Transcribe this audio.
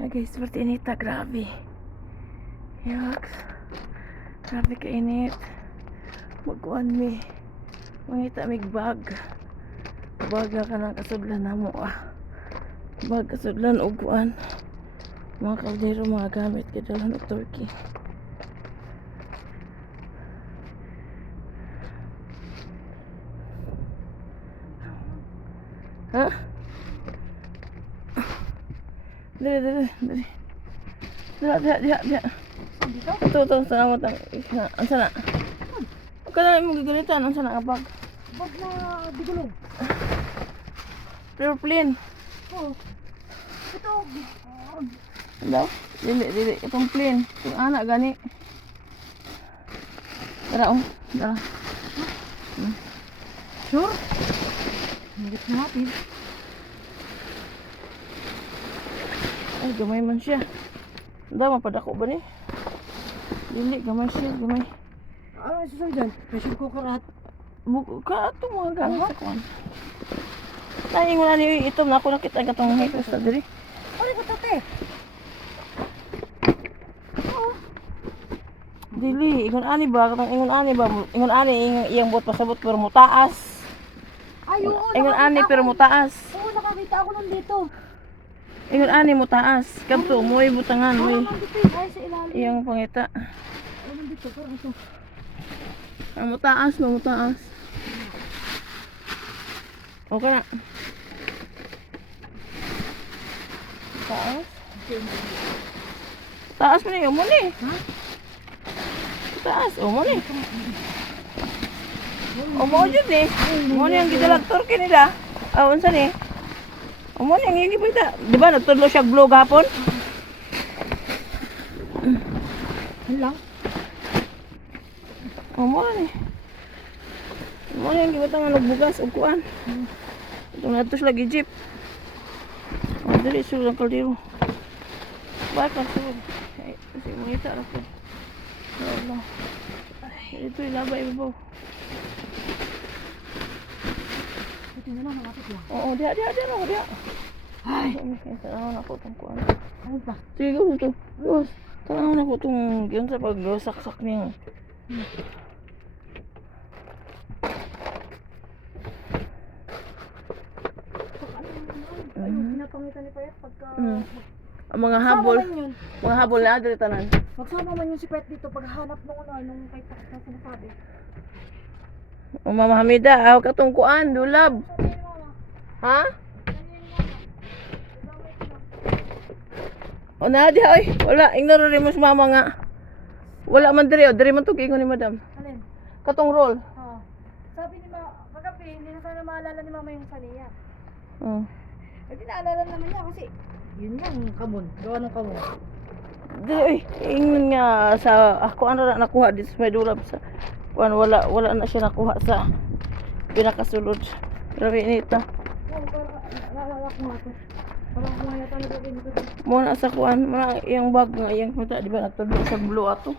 Guys, seperti ini tak grabe. Yaks. Grabe kainit. Magkuhan mi. Mangita mig bag. Bag na kanang kasudlan na mo Bag kasudlan o kuhan. Mga kaldero, mga gamit. Kadalan o turkey. Ha? Dali. Diha. Ito, salamat ang sana. Huwag ka na mo gagalitan. Ang sana nga bag. Bag na digulong. Airplane. Oo. Ito. Daw? Dili. Itong plane. Itong anak gani. Tara. Sure? Hingit na natin. Ay, gamay man siya. Daw, mapadako ba ni? Dili, gamay siya. Ano susunod dyan? Pressure cooker at Buko ka ito mga gamit sa kuwan. Tayong wala niyo itom na ako nakita ang katong hitos na diri. ano ba ito, te? Dili, ingon ani ba? Ingon ani iyang bot pasabot pero mutaas. Ay, oo. Ingon ani pero mutaas. Oo, nakakita ako nandito. Ingon ani mutaas. Kadto moy butangan moy. Nandito yung ay sa ilalim. Iyang pangita. Ay, nandito. Parang ito. Ang mutaas. Okay na. Taas? Taas mo na yun mo ni. Ha? Taas, mo ni. Mo dyan ni. Mo ni ang gidalag turkey nila. Unsa ni? Mo ni ang gigipita. Di ba nagtudlo siya vlog hapon? Ano lang? Mo ni. Mo ni ang gibata nga nagbugas og kuan. Itong natos lagi jeep. Dili sulod ang kaldero. Bakit sulod? Kasi mangita na po. Allah. Ito ilabay mo po. Ito na lang, malapit lang. Oo, diya. Ay! Tanaw na ko itong kuan. Ano ba? Sige, gusto. Yes. Tanaw na ko itong yun sa pagsaksak niya. Ay, pinapangitan ni Payat pagka... Ang mga habol. Magsama man yun. Mga habol na dito tanan. Magsama man yun si Payat dito paghanap nung nung kay Pak na sinasabi. O Mama Hamida, aw katong kuan, dulab. Ha? O na di oy, wala ignore rin mo sa mama nga. Wala man diri man to giingon ni madam. Alin? Katong roll. Sabi ni kagabi, hindi na sana maalala ni Mama yung saniya. Oh. Hindi naalala naman niya kasi yun nga yung kamon. Gawa ng kamon. Dili oy, ingnon nga sa ako ano na nakuha dito sa may dulab sa kuan wala na siya nakuha sa pinakasulod. Grabe inita. Oo, para naalala ko nga ito. Parang kumaya talaga dito. Mo na sa kuan, mga iyang bag nga iyang mata di ba natudlo sa blue ato.